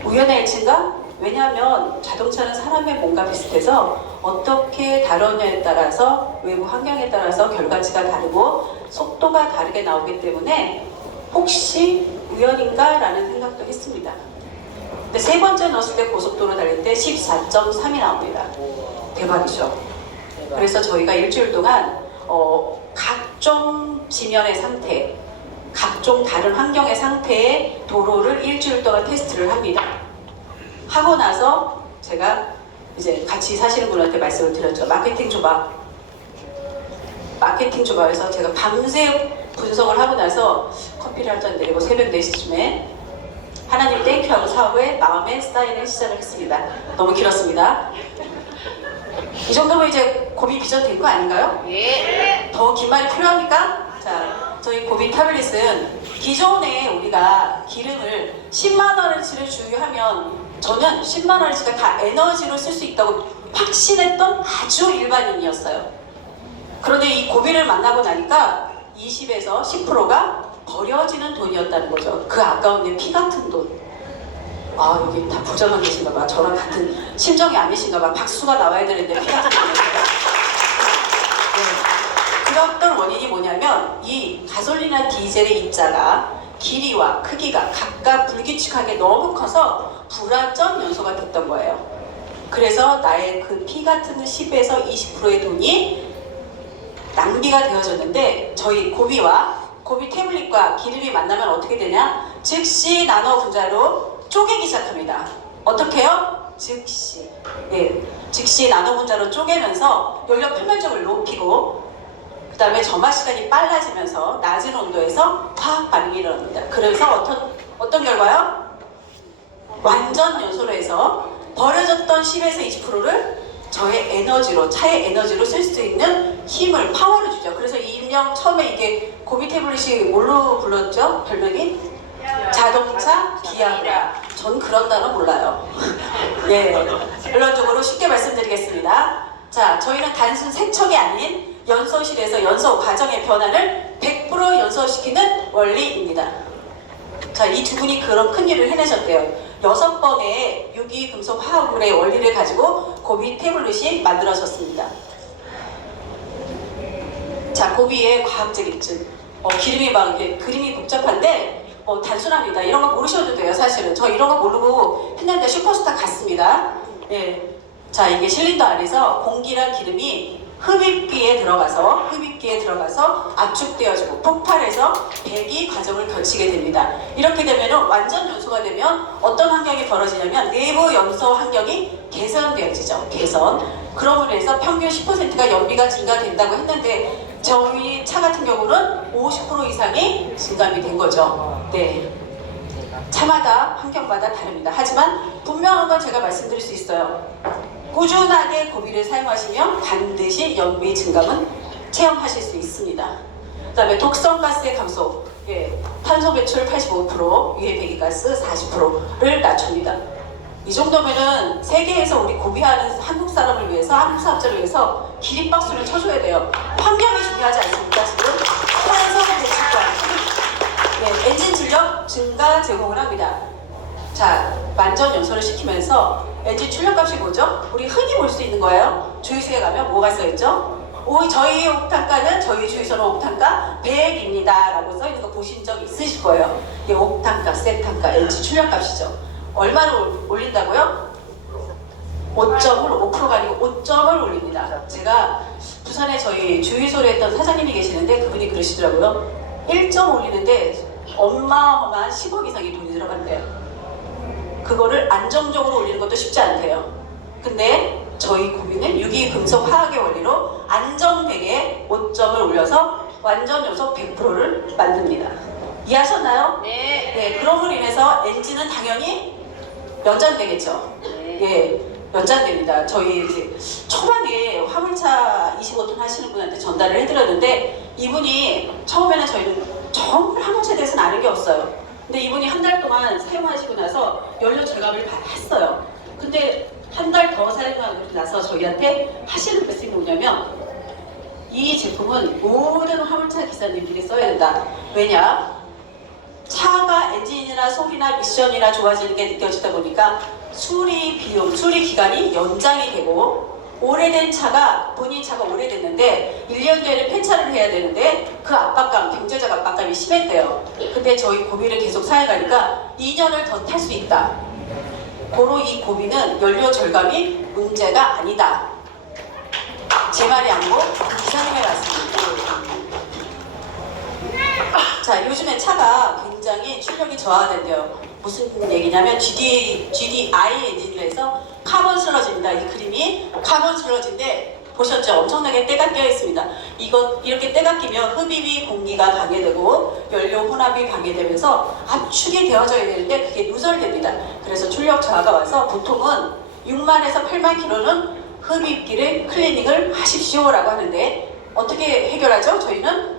우연의 일치인가? 왜냐하면 자동차는 사람의 몸과 비슷해서 어떻게 다루냐에 따라서 외부 환경에 따라서 결과치가 다르고 속도가 다르게 나오기 때문에 혹시 우연인가? 라는 생각도 했습니다. 근데 세 번째 넣었을 때 고속도로 달릴 때 14.3이 나옵니다. 대박이죠. 그래서 저희가 일주일 동안 각종 지면의 상태, 각종 다른 환경의 상태의 도로를 일주일 동안 테스트를 합니다. 하고 나서 제가 이제 같이 사시는 분한테 말씀을 드렸죠. 마케팅 조합에서 제가 밤새 분석을 하고 나서 커피를 한 잔 내리고 새벽 4시쯤에 하나님 땡큐하고 사후에 마음의 사인을 시작을 했습니다. 너무 길었습니다. 이 정도면 이제 고비 비전된 거 아닌가요? 예. 더 긴 말이 필요합니까? 자, 저희 고비 타블릿은 기존에 우리가 기름을 10만원어치를 주유하면 저는 10만원어치가 다 에너지로 쓸 수 있다고 확신했던 아주 일반인이었어요. 그런데 이 고비를 만나고 나니까 20에서 10%가 버려지는 돈이었다는 거죠. 그 아까운 내 피 같은 돈. 아, 여기 다 부자만 계신가 봐. 저랑 같은 심정이 아니신가 봐. 박수가 나와야 되는데 피 같은 돈. 그랬던 원인이 뭐냐면 이 가솔린이나 디젤의 입자가 길이와 크기가 각각 불규칙하게 너무 커서 불완전 연소가 됐던 거예요. 그래서 나의 그 피 같은 10에서 20%의 돈이 낭비가 되어졌는데 저희 고비 태블릿과 기름이 만나면 어떻게 되냐? 즉시 나노 분자로 쪼개기 시작합니다. 어떻게 해요? 즉시. 예, 즉시 나노 분자로 쪼개면서 연료 표면적을 높이고 그 다음에 점화 시간이 빨라지면서 낮은 온도에서 화학 반응이 일어납니다. 그래서 어떤 결과요? 완전 연소로 해서 버려졌던 10에서 20%를 저의 에너지로, 차의 에너지로 쓸 수 있는 힘을, 파워를 주죠. 그래서 이 일명 처음에 이게 고비 태블릿이 뭘로 불렀죠? 별명이? 자동차 비아그라. 전 그런 단어 몰라요. 예, 결론적으로 쉽게 말씀드리겠습니다. 자, 저희는 단순 세척이 아닌 연소실에서 연소 과정의 변화를 100% 연소시키는 원리입니다. 자, 이 두 분이 그런 큰 일을 해내셨대요. 6번의 유기금속 화합물의 원리를 가지고 고비 태블릿이 만들어졌습니다. 자, 고비의 과학적 입증. 기름이 막 이렇게 그림이 복잡한데 단순합니다. 이런 거 모르셔도 돼요. 사실은 저 이런 거 모르고 했는데 슈퍼스타 같습니다. 예. 자, 이게 실린더 안에서 공기랑 기름이 흡입기에 들어가서 압축되어지고 폭발해서 배기 과정을 거치게 됩니다. 이렇게 되면 완전 연소가 되면 어떤 환경이 벌어지냐면 내부 연소 환경이 개선되어지죠. 개선. 그러므로 해서 평균 10%가 연비가 증가된다고 했는데 저희 차 같은 경우는 50% 이상이 증감이 된 거죠. 네. 차마다 환경마다 다릅니다. 하지만 분명한 건 제가 말씀드릴 수 있어요. 꾸준하게 고비를 사용하시면 반드시 연비 증감은 체험하실 수 있습니다. 그 다음에 독성가스의 감소, 탄소 배출 85%, 유해 배기가스 40%를 낮춥니다. 이 정도면은 세계에서 우리 고비하는 한국 사람을 위해서, 한국 사업자를 위해서 기립박수를 쳐줘야 돼요. 환경이 중요하지 않습니까? 지금 탄소 배출과 엔진 출력 증가 제공을 합니다. 자, 완전 연소를 시키면서 엔진 출력값이 뭐죠? 우리 흔히 볼 수 있는 거예요. 주유소에 가면 뭐가 써있죠? 저희 옥탄가는 저희 주유소는 옥탄가 100입니다 라고 써있는 거 보신 적 있으실 거예요. 이게 옥탄가, 세탄가, 엔진 출력값이죠. 얼마를 올린다고요? 5%가 아니고 5점을 올립니다. 제가 부산에 저희 주유소를 했던 사장님이 계시는데 그분이 그러시더라고요. 1점 올리는데 어마어마한 10억 이상의 돈이 들어간대요. 그거를 안정적으로 올리는 것도 쉽지 않대요. 근데 저희 고비는 유기금속 화학의 원리로 안정되게 5점을 올려서 완전 연소 100%를 만듭니다. 이해하셨나요? 네. 네, 그럼으로 인해서 엔진은 당연히 연장되겠죠. 예, 연장됩니다. 저희 이제 초반에 화물차 25톤 하시는 분한테 전달을 해드렸는데 이분이 처음에는 저희는 정말 화물차에 대해서는 아는 게 없어요. 근데 이분이 한 달 동안 사용하시고 나서 연료 절감을 했어요. 근데 한 달 더 사용하고 나서 저희한테 하시는 말씀이 뭐냐면 이 제품은 모든 화물차 기사님들이 써야 된다. 왜냐? 차가 엔진이나 소리나 미션이나 좋아지는 게 느껴지다 보니까 수리 비용, 수리 기간이 연장이 되고 오래된 차가 본인 차가 오래됐는데 1년 뒤에는 폐차를 해야 되는데 그 압박감, 경제적 압박감이 심했대요. 근데 저희 고비를 계속 사용하니까 2년을 더 탈 수 있다. 고로 이 고비는 연료 절감이 문제가 아니다. 제 말이 아니고 기사님의 말씀입니다. 자, 요즘에 차가 굉장히 출력이 저하된대요. 무슨 얘기냐면 GDI 엔진을 해서 카본 슬러지입니다. 이 그림이 카본 슬러지인데 보셨죠? 엄청나게 때가 껴 있습니다. 이렇게 때가 끼면 흡입이 공기가 방해되고 연료 혼합이 방해되면서 압축이 되어져야 되는데 그게 누설됩니다. 그래서 출력 저하가 와서 보통은 6만에서 8만 킬로는 흡입기를 클리닝을 하십시오라고 하는데 어떻게 해결하죠? 저희는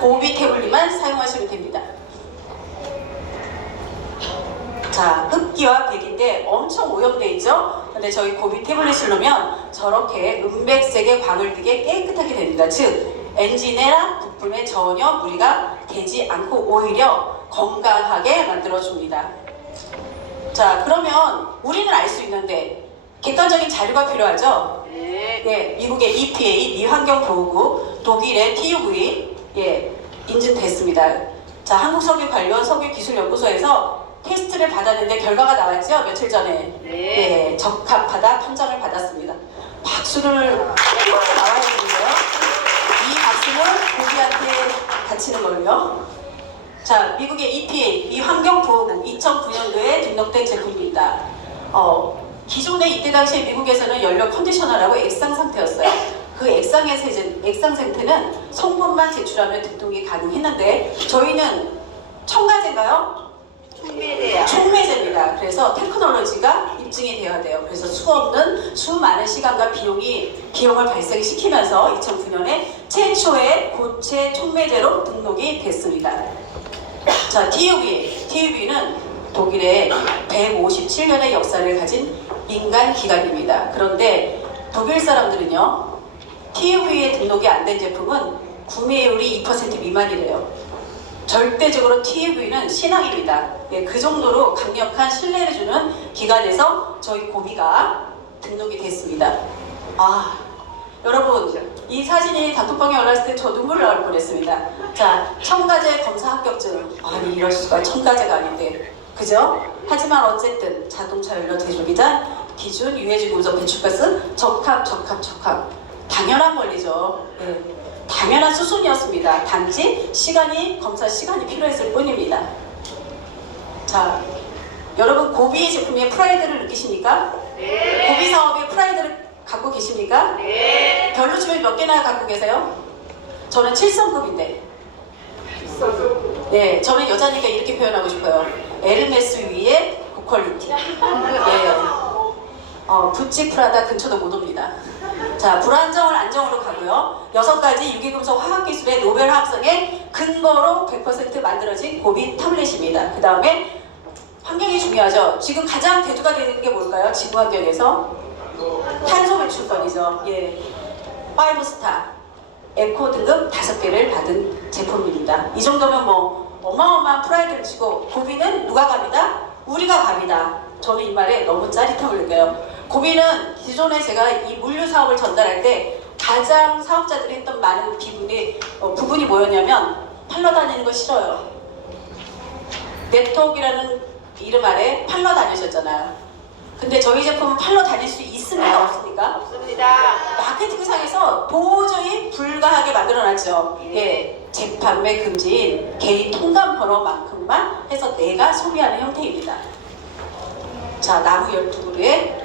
고비 태블릿만 사용하시면 됩니다. 자, 흡기와 백인데 엄청 오염돼 있죠? 근데 저희 고비 태블릿을 넣으면 저렇게 은백색의 광을 띠게 깨끗하게 됩니다. 즉, 엔진이나 부품에 전혀 무리가 되지 않고 오히려 건강하게 만들어줍니다. 자, 그러면 우리는 알 수 있는데 객관적인 자료가 필요하죠? 네, 미국의 EPA, 미환경보호국, 독일의 TÜV, 인증됐습니다. 자, 한국석유관련 석유기술연구소에서 테스트를 받았는데 결과가 나왔죠? 며칠 전에. 네, 적합하다 판정을 받았습니다. 박수를 나와야 되는데요. 이 박수는 고비한테 바치는 걸요. 자, 미국의 EPA, 미환경보호국 2009년도에 등록된 제품입니다. 기존에 이때 당시에 미국에서는 연료 컨디셔너라고 액상 상태였어요. 그 액상 상태는 성분만 제출하면 등록이 가능했는데 저희는 첨가제인가요? 촉매제입니다. 그래서 테크놀로지가 입증이 되어야 돼요. 그래서 수많은 시간과 비용을 발생시키면서 2009년에 최초의 고체 촉매제로 등록이 됐습니다. 자, TÜV는 독일의 157년의 역사를 가진 민간 기관입니다. 그런데 독일 사람들은요, TÜV에 등록이 안 된 제품은 구매율이 2% 미만이래요. 절대적으로 TÜV는 신앙입니다. 그 정도로 강력한 신뢰를 주는 기관에서 저희 고비가 등록이 됐습니다. 여러분, 이 사진이 단톡방에 올랐을 때 저 눈물 나올 뻔했습니다. 자, 첨가제 검사 합격증. 아니, 이럴 수가. 첨가제가 아닌데. 그죠? 하지만 어쨌든 자동차 연료 대조기간 기준 유해질 운전 배출가스 적합. 당연한 권리죠. 당연한 수순이었습니다. 단지 검사 시간이 필요했을 뿐입니다. 자, 여러분 고비 제품의 프라이드를 느끼십니까? 네. 고비 사업의 프라이드를 갖고 계십니까? 네. 별로 주면 몇 개나 갖고 계세요? 저는 7성급인데. 네, 저는 여자니까 이렇게 표현하고 싶어요. 에르메스 위에 고퀄리티. 네. 부찌 프라다 근처도 못 옵니다. 자, 불안정을 안정으로 가고요. 6가지 유기금속 화학기술의 노벨 화학성의 근거로 100% 만들어진 고비 타블렛입니다. 그 다음에 환경이 중요하죠. 지금 가장 대두가 되는 게 뭘까요? 지구 환경에서 탄소 배출권이죠. 5스타 에코 등급 5개를 받은 제품입니다. 이 정도면 뭐 어마어마한 프라이드를 지고 고비는 누가 갑니다? 우리가 갑니다. 저는 이 말에 너무 짜릿함을 느껴요. 고비는 기존에 제가 이 물류 사업을 전달할 때 가장 사업자들이 했던 많은 부분이 뭐였냐면 팔러 다니는 거 싫어요. 네트워크라는 이름 아래 팔러 다니셨잖아요. 근데 저희 제품은 팔러 다닐 수 있습니까? 없습니까? 없습니다. 마케팅상에서 도저히 불가하게 만들어놨죠. 재판매 금지인 개인 통관 번호만큼만 해서 내가 소비하는 형태입니다. 자, 나무 12그루에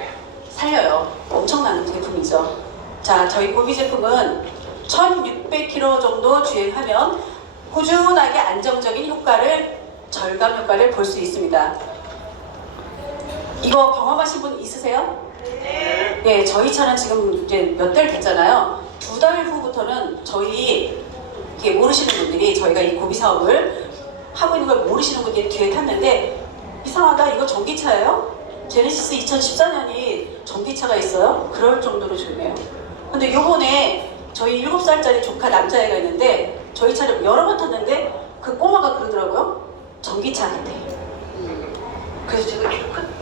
살려요. 엄청난 제품이죠. 자, 저희 고비 제품은 1600km 정도 주행하면 꾸준하게 안정적인 절감 효과를 볼 수 있습니다. 이거 경험하신 분 있으세요? 네, 저희 차는 지금 이제 몇 달 됐잖아요. 2달 후부터는 저희 모르시는 분들이 저희가 이 고비 사업을 하고 있는 걸 모르시는 분들이 뒤에 탔는데 이상하다, 이거 전기차예요? 제네시스 2014년이 전기차가 있어요? 그럴 정도로 좋네요. 근데 요번에 저희 7살짜리 조카 남자애가 있는데 저희 차를 여러 번 탔는데 그 꼬마가 그러더라고요. 전기차 같대. 그래서 제가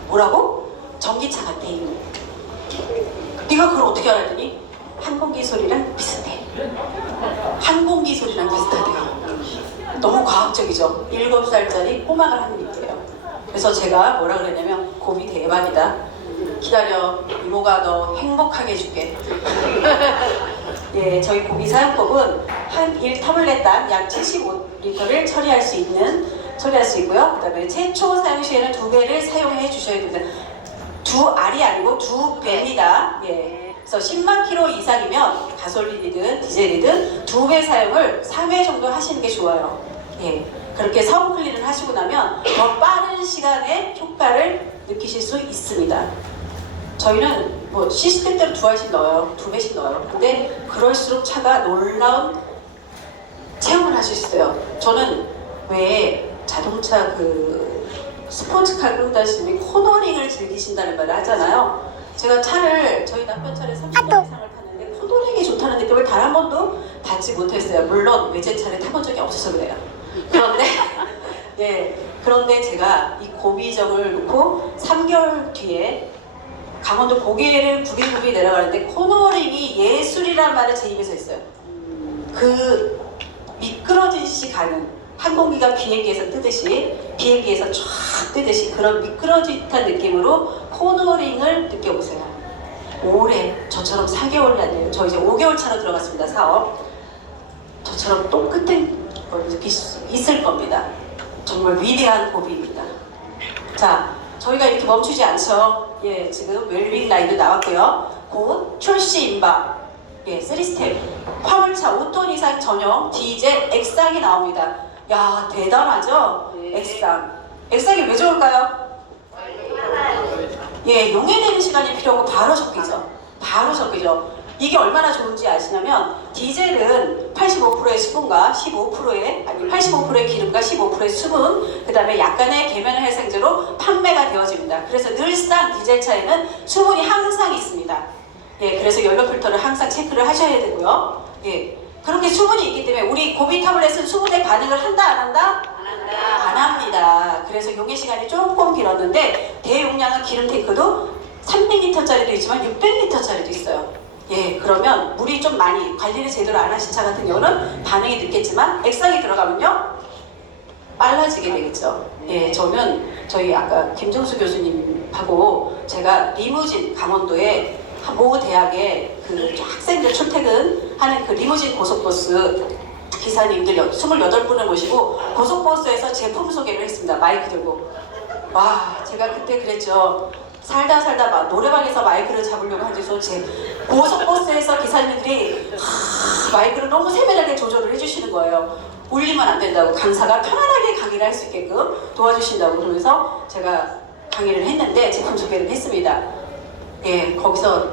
뭐라고? 전기차 같아. 네가 그걸 어떻게 알았더니 항공기 소리랑 비슷해. 항공기 소리랑 비슷하대요. 너무 과학적이죠. 7살짜리 꼬마가 하는 얘기예요. 그래서 제가 뭐라 그랬냐면 곰이 대박이다. 기다려. 이모가 너 행복하게 해줄게. 예, 저희 곰이 사용법은 한 1타블렛당 약 75리터를 처리할 수 있고요. 그 다음에 최초 사용 시에는 2배를 사용해 주셔야 됩니다. 2알이 아니고 2배입니다. 예. 그래서 10만 킬로 이상이면 가솔린이든 디젤이든 2배 사용을 3회 정도 하시는 게 좋아요. 예. 그렇게 사후 클린을 하시고 나면 더 빠른 시간에 효과를 느끼실 수 있습니다. 저희는 뭐 시스템대로 2알씩 넣어요. 2배씩 넣어요. 근데 그럴수록 차가 놀라운 체험을 하실 수 있어요. 저는 왜 자동차 스포츠카 끌고 다니시는 코너링을 즐기신다는 말을 하잖아요. 제가 저희 남편 차를 30년 이상을 탔는데 코너링이 좋다는 느낌을 단 한 번도 받지 못했어요. 물론 외제차를 타본 적이 없어서 그래요. 그런데 제가 이 고비정을 놓고 3개월 뒤에 강원도 고개를 굽이굽이 내려가는데 코너링이 예술이란 말을 제 입에서 했어요. 그 미끄러지듯이 가는 항공기가 비행기에서 쫙 뜨듯이 그런 미끄러짓한 느낌으로 코너링을 느껴보세요. 올해 저처럼 4개월이 안 돼요. 저 이제 5개월 차로 들어갔습니다. 사업. 저처럼 똑같은 걸 느낄 수 있을 겁니다. 정말 위대한 고비입니다. 자, 저희가 이렇게 멈추지 않죠. 예, 지금 웰빙 라인도 나왔고요. 곧 출시 임박. 예, 3스텝. 화물차 5톤 이상 전용 디젤 X상이 나옵니다. 야, 대단하죠? X상. X상이 왜 좋을까요? 예, 용해되는 시간이 필요하고 바로 섞이죠. 이게 얼마나 좋은지 아시냐면 디젤은 85%의 수분과 85%의 기름과 15%의 수분, 그 다음에 약간의 계면 해상제로 판매가 되어집니다. 그래서 늘상 디젤차에는 수분이 항상 있습니다. 예, 그래서 연료 필터를 항상 체크를 하셔야 되고요. 예, 그렇게 수분이 있기 때문에 우리 고비 타블렛은 수분에 반응을 한다 안 한다? 안 합니다. 그래서 용해 시간이 조금 길었는데 대용량은 기름 탱크도 300리터짜리도 있지만 600리터짜리도 있어요. 예, 그러면 물이 좀 많이 관리를 제대로 안 하신 차 같은 경우는 반응이 늦겠지만 액상이 들어가면요 빨라지게 되겠죠. 예, 저희 아까 김정수 교수님하고 제가 리무진 강원도에 모 대학에 학생들 출퇴근하는 리무진 고속버스 기사님들 28분을 모시고 고속버스에서 제품 소개를 했습니다. 마이크 들고. 와, 제가 그때 그랬죠. 살다 막 노래방에서 마이크를 잡으려고 하는데 제 고속버스에서 기사님들이 마이크를 너무 세밀하게 조절을 해주시는 거예요. 울리면 안 된다고, 강사가 편안하게 강의를 할 수 있게끔 도와주신다고 그러면서 제가 강의를 했는데 제품 소개를 했습니다. 예, 거기서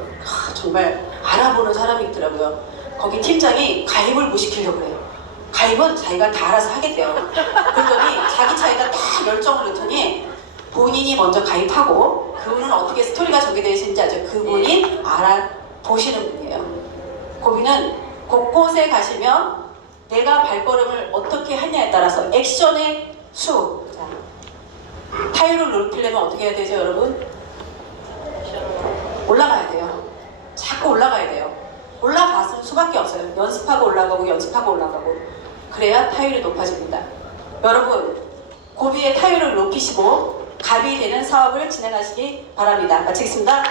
정말 알아보는 사람이 있더라고요. 거기 팀장이 가입을 못 시키려고 해요. 가입은 자기가 다 알아서 하겠대요. 그랬더니 자기 차에다 딱 열정을 넣더니 본인이 먼저 가입하고 그분은 어떻게 스토리가 전개되어 있는지 아주 그분이 알아보시는 분이에요. 고비는 곳곳에 가시면 내가 발걸음을 어떻게 하냐에 따라서 액션의 수. 자, 타이어를 높이려면 어떻게 해야 되죠, 여러분? 올라가야 돼요. 자꾸 올라가야 돼요. 올라갈 수밖에 없어요. 연습하고 올라가고 그래야 타율이 높아집니다. 여러분, 고비의 타율을 높이시고 갑이 되는 사업을 진행하시기 바랍니다. 마치겠습니다.